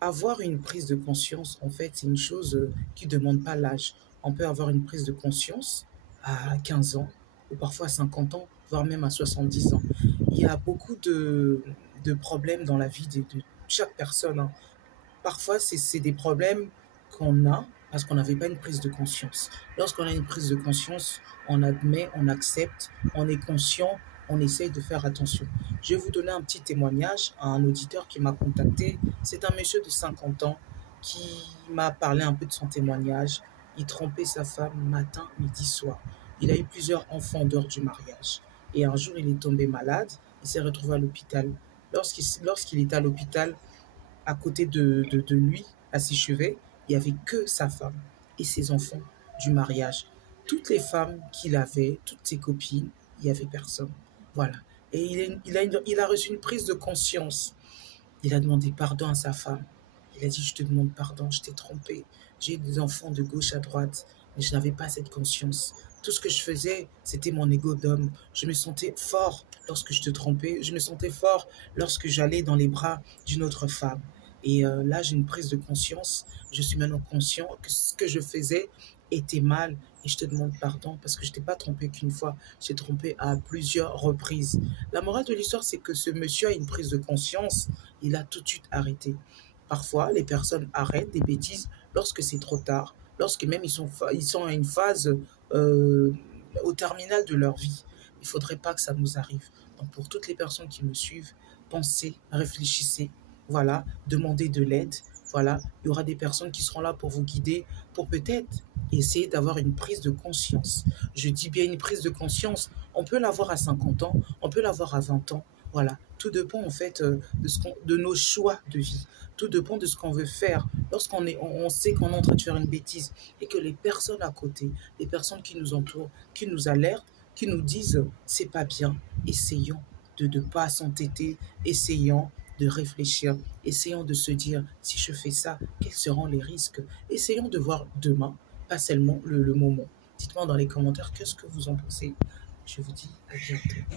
Avoir une prise de conscience, en fait, c'est une chose, qui ne demande pas l'âge. On peut avoir une prise de conscience à 15 ans ou parfois à 50 ans, voire même à 70 ans. Il y a beaucoup de problèmes dans la vie de chaque personne, hein. Parfois, c'est des problèmes qu'on a parce qu'on n'avait pas une prise de conscience. Lorsqu'on a une prise de conscience, on admet, on accepte, on est conscient, on essaye de faire attention. Je vais vous donner un petit témoignage à un auditeur qui m'a contacté. C'est un monsieur de 50 ans qui m'a parlé un peu de son témoignage. Il trompait sa femme matin, midi, soir. Il a eu plusieurs enfants en dehors du mariage. Et un jour, il est tombé malade. Il s'est retrouvé à l'hôpital. Lorsqu'il était à l'hôpital, à côté de lui, à ses chevets, il n'y avait que sa femme et ses enfants du mariage. Toutes les femmes qu'il avait, toutes ses copines, il n'y avait personne. Voilà. Et il a reçu une prise de conscience. Il a demandé pardon à sa femme. Il a dit, je te demande pardon, je t'ai trompé. J'ai eu des enfants de gauche à droite, mais je n'avais pas cette conscience. Tout ce que je faisais, c'était mon ego d'homme. Je me sentais fort lorsque je te trompais. Je me sentais fort lorsque j'allais dans les bras d'une autre femme. Et là, j'ai une prise de conscience. Je suis maintenant conscient que ce que je faisais était mal. Et je te demande pardon parce que je t'ai pas trompé qu'une fois. J'ai trompé à plusieurs reprises. La morale de l'histoire, c'est que ce monsieur a une prise de conscience. Il a tout de suite arrêté. Parfois, les personnes arrêtent des bêtises lorsque c'est trop tard, lorsque même ils sont à une phase euh, au terminal de leur vie. Il ne faudrait pas que ça nous arrive. Donc, pour toutes les personnes qui me suivent, pensez, réfléchissez, voilà, demandez de l'aide. Voilà, il y aura des personnes qui seront là pour vous guider, pour peut-être essayer d'avoir une prise de conscience. Je dis bien une prise de conscience. On peut l'avoir à 50 ans, on peut l'avoir à 20 ans. Voilà, tout dépend en fait de nos choix de vie. Tout dépend de ce qu'on veut faire. On sait qu'on est en train de faire une bêtise et que les personnes à côté, les personnes qui nous entourent, qui nous alertent, qui nous disent c'est pas bien, essayons de ne pas s'entêter, essayons de réfléchir, essayons de se dire si je fais ça, quels seront les risques. Essayons de voir demain, pas seulement le moment. Dites-moi dans les commentaires qu'est-ce que vous en pensez. Je vous dis à bientôt.